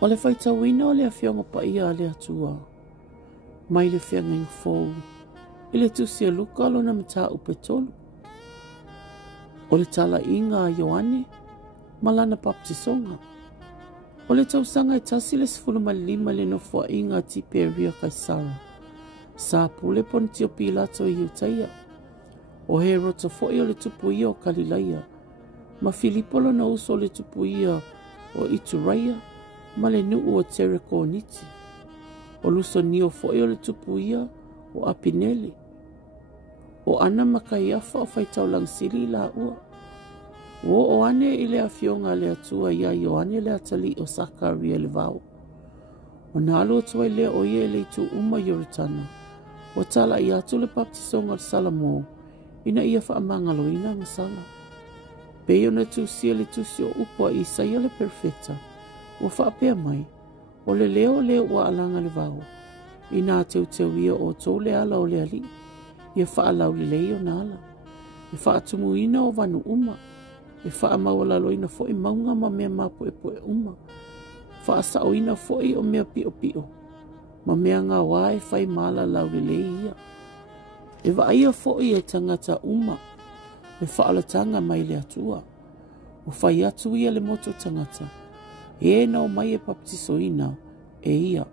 O le faitauina o le afionga pa ia le atua. Mai le whianga inga fōu. I le tusi a luka lo na mita upe tolu. O le tala inga a Ioane. Malana baptisonga. O le tausanga e tasi le 15 le nofua inga Tiberia Kaisara. Sa pule pon tio Pilato i utaia. O he rota fo'i o le tupu ia o Kalilaia. Ma Filipo lo na uso o le tupu ia o Ituraia. Ma le nuu o Terekoniti. O luso nio fo'i o le tupu ia o Apinele. O ana makaiafa o faitau langsili la ua. O ane i le afionga le atua ia Ioane le atali o Sakaria le vau. O nalo atua i le o ia le tu uma Yoritana. O tala i atu le baptisonga Salamo. Ina ia whaamangaloina ngasala. Peo na tusia le tusi o upa i Isaia le perfeta. O whaapea mai. O le leo wa alanga le vau. Ina teu ia o tō le ala o le ali. Ia whaalau le leo na ala. Ia whaatumuina o vanu uma. E wha mawala loina fo i maunga ma mea mapu e poe uma. Wha saoina fo i o mea pio pio. Ma mea ngā wae whai mala lau le ia. E wa ia fo i e tangata uma. E wha alatanga mai le atua. O whai atu ia le moto tangata. E nao mai e baptisoina e ia.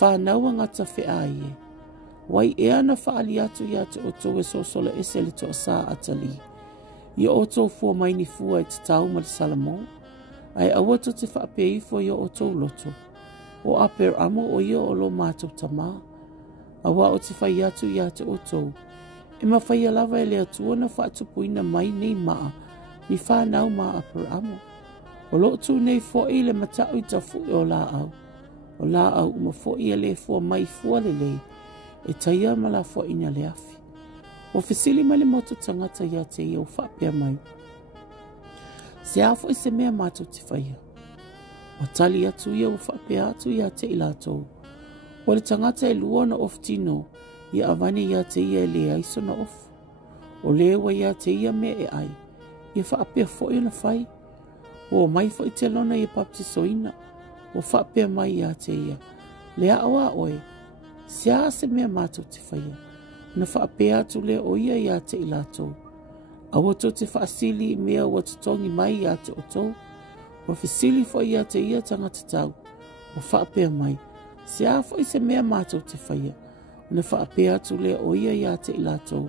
Wha naua ngata whea ie. Wai e ana wha ali atu ia te o tō e sosola ese le tō sā atali. Ia oto fua mai ni fua e te tau ma le Salamo. Ai aua to te whaapea fo ia oto loto. O aper amo o ia o lo mātou tamā. Awa o te whai atu ia te oto. E ma whai alava e lea tuana whaatupuina mai nei maa. Ni whanau maa aper amo. O lo tu nei fo i le matau i tafu e o la au. O la au uma fo i le fua mai fua le lei. E taia ma la fo ina le afi. O fesili mai le moto tangata ia te ia o whapea mai. Se afo i se mea mātou te whaia. O tali atu ia o whapea atu ia te ilatou. O le tangata e lua na oftino ia avani ia te ia e le aiso na ofu. O lewa ia te ia me e ai. Ia whapea fo i na whai. O mai fo i te lona ia baptisoina. O whapea mai ia te ia. Lea awa oe. Se a se mea mātou te whaia. Na whaapea atu le o ia te ilatou. Awa to te whaasili mea wa tutongi mai ia te otou. Wa whisili fo ia te ia tangata tau. Wa whaapea mai. Se a fo i se mea mātou te whaia. Na whaapea atu le o ia te ilatou.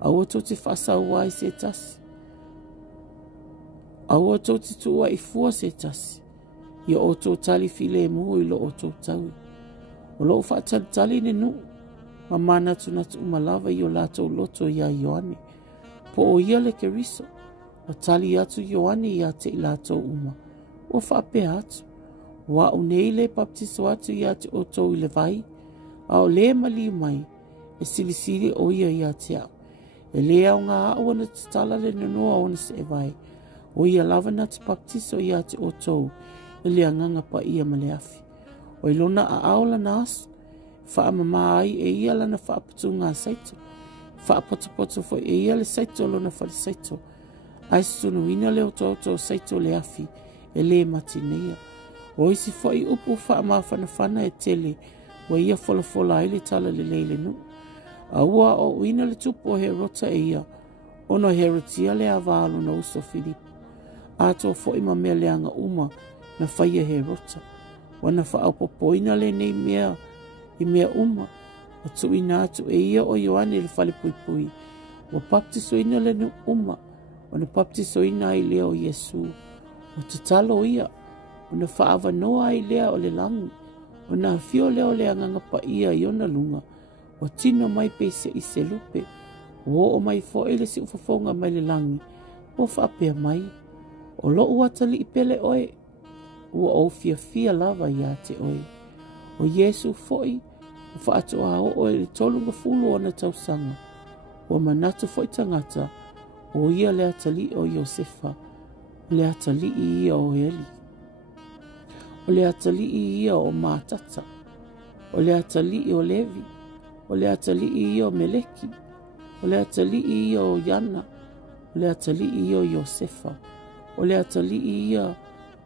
Awa to te whaasau wai se tasi. Awa to te tua i fua se tasi. Ia o tō tali file muhu i lo o tō tau. O lo whaatali ne nuu. Ma mana tunatu umalava i o latou loto ia Ioane. Po o ia le keriso. O tali atu Ioane ia te i latou uma. O whaapea atu. Wa unei le baptiso atu ia te oto i le vai. A o le mali mai. E silisiri o ia te au. E le au ngā aua na te tala le nanoa o na se e vai. O ia lava na te baptiso ia te oto. E le anganga pa ia ma le afi. O ilona a aola na asu. Whaamama ai e ia lana whaapatu ngā saito. Whaapotopoto fo e ia le saito lona whale saito. Ai sunu ina leo tō saito le afi e le matineia. O isi fo i upu whaamawhanawhana e tele wa ia fola ai le tala le leile nu. A ua o ina le tupu o he rota e ia. Ono he rotia le avalo na uso Filipo. A tō fo i mamea leanga uma na whaia he rota. Wana whaapopoina le nei mea i mea uma, o tuina atu e ia o Ioane le whale pui pui. O baptisoina le nu uma, o na baptisoina ai lea o Yesu. O tatalo ia, o na whaava noa ai lea o le langi. O na fio leo lea ngangapa ia i ona lunga. O tino mai peise i se lupe. O mai fo ele si ufafonga mai le langi. O whaapea mai. O lo uatali i pele oe. O fia lava ia te oe. O Yesu foi, o whaato a o e tolunga fulu o na tausanga. O manatu foi tangata, o ia le atali o Iosefa, le atali i ia o Eli. O le atali i ia o Matata, o le atali i o Levi, o le atali i ia o Meleki, o le atali i ia o Yana, o le atali i ia o Iosefa, o le atali i ia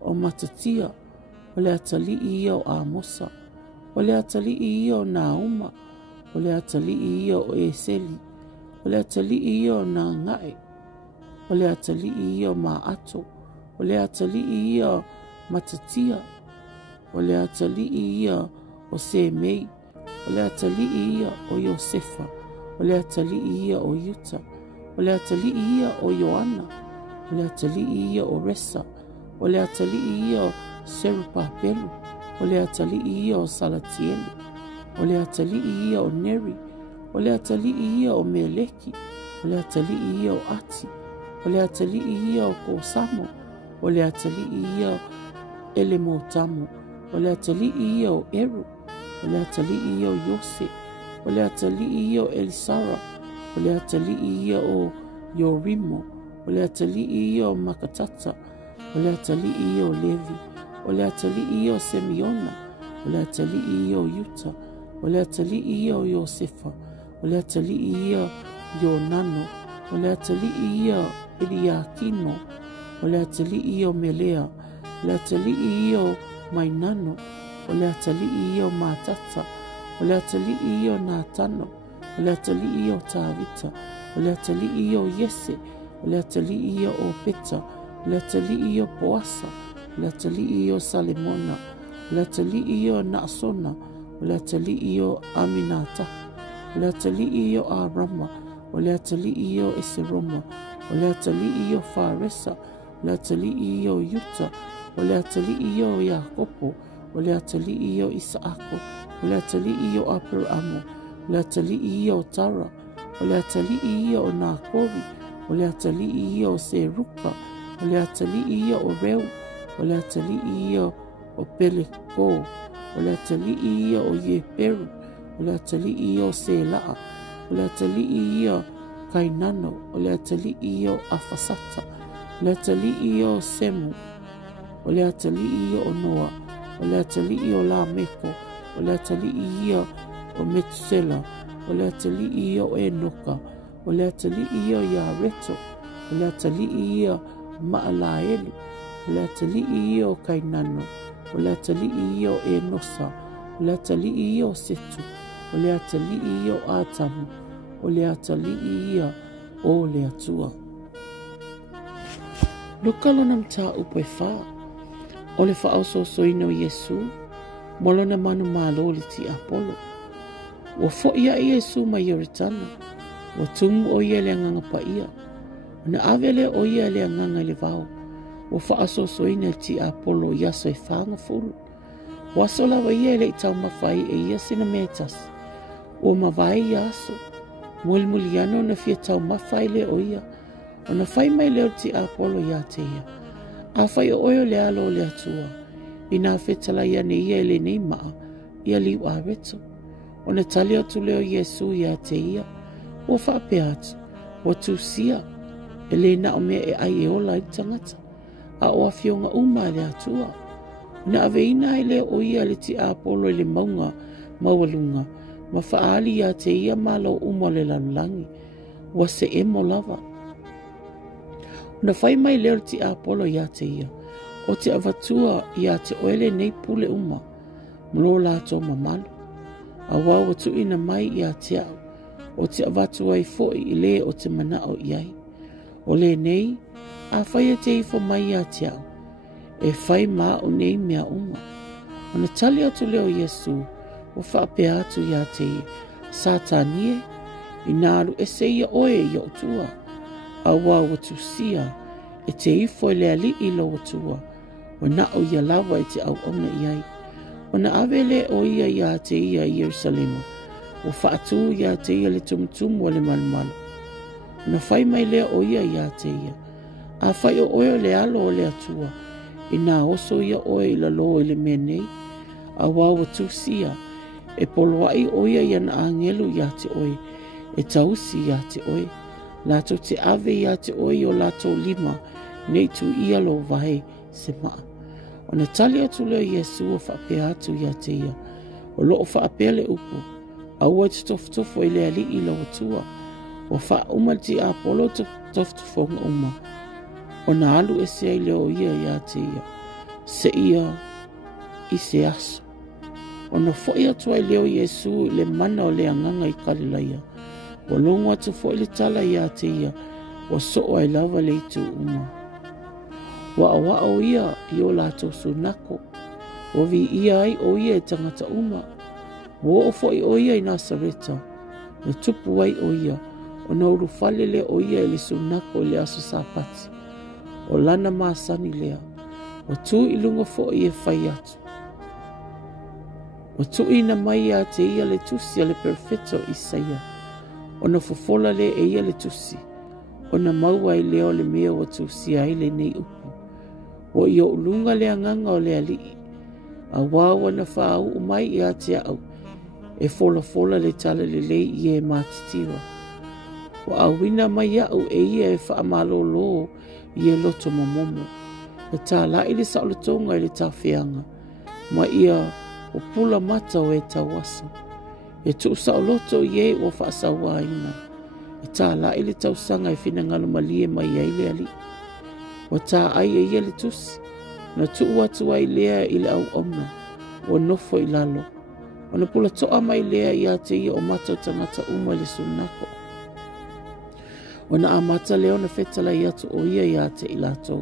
o Matatia, o le atali ia o Amosa, o le atali ia o Nauma, o le atali ia o Eseli, o le atali ia o Nangae, o le atali ia o Maato, o le atali ia o Matatia, o le atali ia o Semei, o le atali ia o Iosefa, o le atali ia o Yuta, o le atali ia o Ioana, o le atali ia o Resa, o le atali ia o Serupapelu, o le atali ia o Salatieli, o le atali ia o Neri, o le atali ia o Meleki, o le atali ia o Ati, o le atali ia o Kosamo, o le atali ia o Elemotamo, o le atali ia o Eru, o le atali ia o Yose, o le atali ia o Elisara, o le atali ia o Yorimo, o le atali ia o Makatata, o le atali ia o Levi, o le atali ia o Semiona, o le atali ia o Yuta, o le atali ia o Iosefa, o le atali ia o Ionano, o le atali ia o Eliakimo, o le atali ia o Melea, o le atali ia o Mainano, o le atali ia o Matata, o le atali ia o Natano, o le atali ia o Tavita, o le atali ia o Yese, o le atali ia o Peta, o le atali ia o Poasa, o le atali ia o Salemona, o le atali ia o Naasona, o le atali ia o Aminata, o le atali ia o Arama, o le atali ia o Eseroma, o le atali ia o Faresa, o le atali ia o Yuta, o le atali ia o Yakopo, o le atali ia o Isaako, o le atali ia o Aperamo, o le atali ia o Tara, o le atali ia o Nakori, o le atali ia o Seruka, o le atali ia o Reu, o le atali ia o Peleko, o le atali ia o Yeperu, o le atali ia o Selaa, o le atali ia o Kainano, o le atali ia o Afasata, o le atali ia o Semu, o le atali ia o Noa, o le atali ia o Lameko, o le atali ia o Metusela, o le atali ia o Enoka, o le atali ia o Yareto, o le atali ia o Maalaelu, o le atali ia o Kainano, o le atali ia o Enosa, o le atali ia o Setu, o le atali ia o Atamu, o le atali ia o le atua. Lukalo na mta upo e wha, o le wha so soino Yesu, molo na manu malo le ti Apollo. O fo ia Yesu ma Yoritana, o tumu o ia le nganga pa ia, o na avele o ia le nganga le vau, o wha so soino ti Apollo yaso e whanga fulu. O aso lawa ia le itau mawhai e ia sina metas, o mawai yaso, mulimuliano na fia tau mawhai le o ia, o na whai mai leo ti Apollo ia te ia. A whai o oio le alo le atua, i nā whetala ia ne ia ele nei maa, ia liu a reto. O na tali atu leo Yesu ia te ia, o whape atu, o tu sia, e le na o mea e ai e ola i tangata, a o a fionga uma le atua. O na aveina i leo o ia le ti Apollo i le maunga, maualunga, ma whaali ia te ia malo umo le lalulangi, wa se emo lava. Na whai mai leo ti Apollo ia te ia, o te avatua ia te oele nei pule uma, mlo lato mamalu. A wawa tu ina mai ia te au, o te avatua i foi i le o te manao iai. O le nei, a whai te ifo mai ia te au, e whai maa o nei mea uma. O na tali atu leo Yesu, o whape atu ia te ia, satanie, i naru e se ia oe i o tua. A wawa tu sia, e te ifo le ali i lo tua, o na o ia lawa e te au ona iai. O na avele o ia te ia i Yerusalema, o whaatu ia te ia le tumutumu o le malumalu. O na whai mai lea o ia te ia, a whai o oio le alo o le atua, i nā oso ia oe i la lo i le menei, a wawa tu sia, e poloai o ia na angelu ia te oe, e tausi ia te oe. Lato te ave ia te oi o lato lima, nei tu ia lo vahe se maa. O na tali atu leo Yesu o whape atu ia te ia, o loo whape le upu, a ua te tofutofo i le ali i lo atua, o wha uma ti Apollo tofutofo nga uma. O na alu e se ai leo ia te ia, se ia i se aso. Ona fo'i atu ai leo Iesu le mana o le anganga i Kalilaia. Wa longo atu fo'i le tala ia te ia. Wa so'o ai lava le itu uma. Wa awa o ia i o lato sunako. Wa vi ia ai o ia e tangata uma. Wa o fo'i o ia i Nasareta. Na tupu wai o ia. O na uru fale le o ia i le sunako le aso sapati. O lana maasani lea. Wa tu ilunga fo'i e fai atu. Wa tu ina mai a te ia le tusi a le perfeto Isaia. O na fofola le e ia le tusi. O na maua i leo le mea wa tusi a ile nei upu. O i o ulunga le anganga o le alii. A wawa na whaau umai i a te au. E fola le tala le lei i e matitira. O a wina mai au e ia e wha malolo i e loto momomo. E tā la i le saolotonga i le tawhianga. Ma ia o pula mata o e tawasa. E tu saoloto i e o wha sawa ina. E tā la i le tausanga i whina ngalo malie mai ai le ali. O tā ai e ia le tusi. Na tu watu ai lea i le au omna. O nofo i lalo. O na pula toa mai lea i a te ia o mata o tangata uma le sunako. O na amata leo na whetala i atu o ia i a te i lato.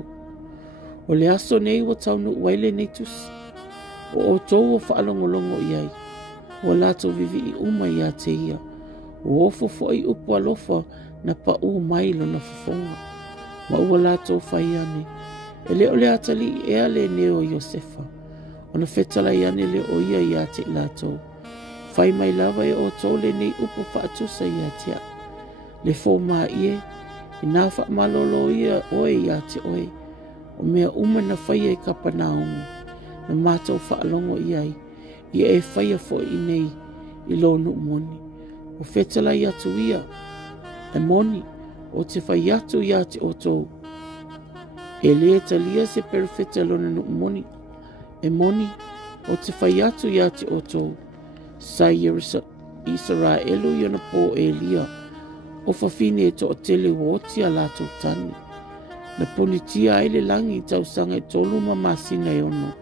O le aso nei wa taunu waile nei tusi. O tau o whaalongolongo i ai. O lato vivi i uma i a te ia. O ofo fo i upu alofa na pa u mailo na fofonga. Ma ua lato whai ane. E leo le atali i ea le neo Iosefa. O na whetala i ane le o ia i a te i lato. Whai mai lava e o tau le nei upu whaatusa i a te a. Le fo maa ie. I nā wha malolo ia oe i a te oe. O mea uma na whaia i Kapanaungu. Na mātou whaalongo i ai. I e whaia fo i nei i lonu moni. O whetala i atu ia. E moni. O te whai atu i ate o tō. E lea talia se perfeta lona nu moni. E moni. O te whai atu i ate o tō. Sai Israelu i ona pō e lia. O whawhine e to o tele woti a lato tani. Na punitia aile langi i tausanga i tolu mamasina i ono.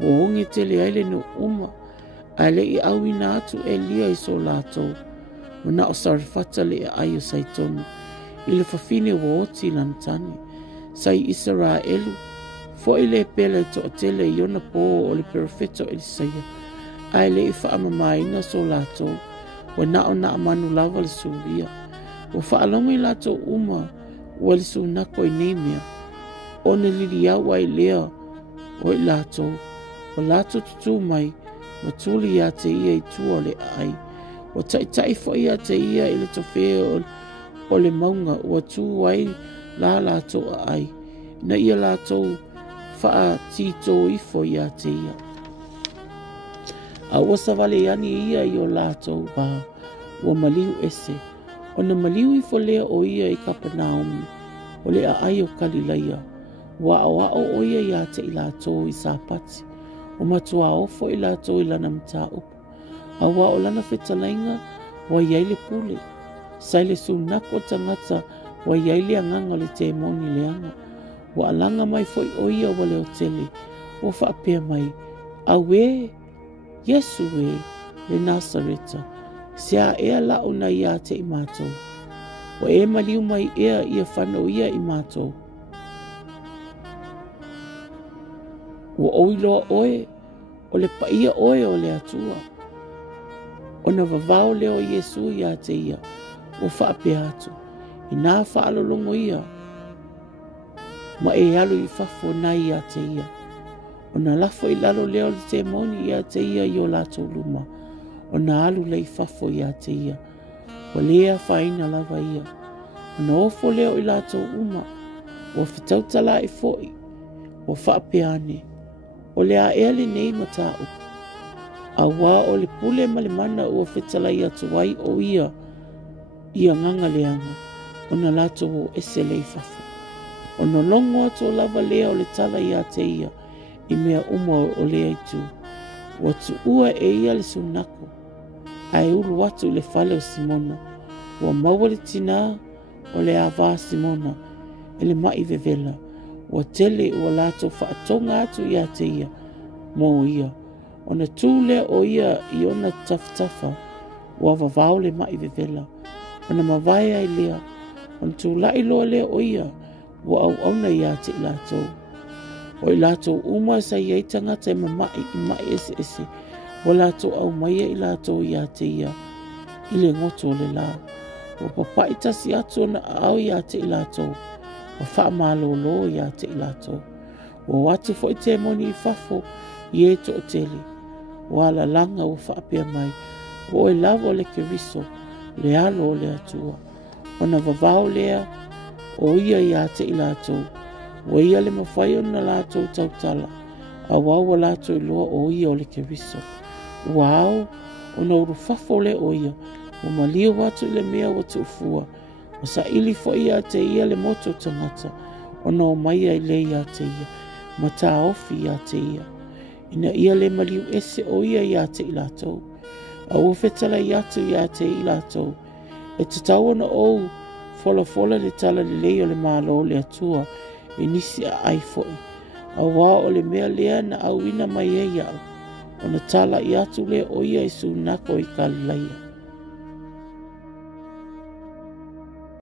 O honge tele aile no uma. Aile i awi na atu e lia i so lato. O na o sarifata le e aio saitono. I le whawhine woti lantani. Sai Israelu. Fo i le pele i to o tele i ona po o le perfeto Isaia. Aile i whaamamaina so lato. O na o na amanu lava le suria. O whaalonga i lato uma. Ua le sunako i neimea. O na lili au ai lea. O i lato. O lato tutu mai. Ma tuli ia te ia i tua le ai. O tai fo ia te ia i le tofea o le maunga. O tu ai la lato ai. Na ia lato wha tito ifo ia te ia. A ua savale yani ia i o lato ba. Ua maliu ese. O na maliu i fo lea o ia i Kapanaum. O lea ai o Kalilaia. Wa o ia i ate i lato i sapati. O matua ofo i lato i lana mta upu. A wa o lana whetalainga wa iai le pule. Sai le sunako tangata wa iai le anganga le te moni leanga. Wa alanga mai fo i o ia wa le otele. O whaapea mai. A we, Yesu we, le Nasareta. Sea ea lao na ia te i mātou. O e maliu mai ea ia whanau ia i mātou. O oiloa oe, o le paia oe o le atua. O na vavao leo Yesu ia te ia, o whaapea atu. I nā whaalolongo ia. Ma e alu i whafo na ia te ia. O na lafo i lalo leo le te moni ia te ia i o lato luma. O na alu lei whafo ia te ia. O lea whaina lava ia. O na ofo leo i lato uma. O whitautala i foi. O whaapeane. O lea eale nei mata upu. A wā o le pule ma le mana ua whetala i atu wai o ia. Ia nganga leanga. O na lato o ese lei whafo. O na longo atu o lava lea o le tala i a te ia. I mea uma o lea i tu. O atu ua e ia le sunako. Ai uru watu le fale o Simona. Ua maua le tina o le ava Simona. E le mai vevela. Ua tele ua lato whaatonga atu i a te ia. mo ia. Ona tūle o ia I ona taftafa ua vavao le mai vevela. Ona mawai ai lea. Ona tūlai loa lea o ia ua au auna ia te I lātou. O I lātou uma sa iai tangata I mai ese ese. O lātou au maia I lātou ia te ia. I le ngoto le la. O papai tasi atu na au ia te I lātou. O wha malo lo ia te I lātou. O watu fo I te moni I fafo I e to o tele. O ala langa o wha apea mai. O e lavo le keriso. Le alo le atua. O na vavao lea. O ia ia te I lātou. O ia le mawhai o na lātou tautala. A wawa lātou I loa o ia o le keriso. Wao. O na uru fafo le o ia. O malia watu le mea watu ufua. O sa ili fo ia te ia le moto tangata. O na o maia I le ia te ia. Ma tā ofi ia te ia. Ina ia le maliu ese o ia te I lātou. A ua whetala I atu ia te I lātou. E te tau na ou. Fola le tala le leo le malo le atua. E nisi a ai foi. A wā o le mea lea na au ina mai e iau. O na tala I atu le o ia I sunako I kalilaia.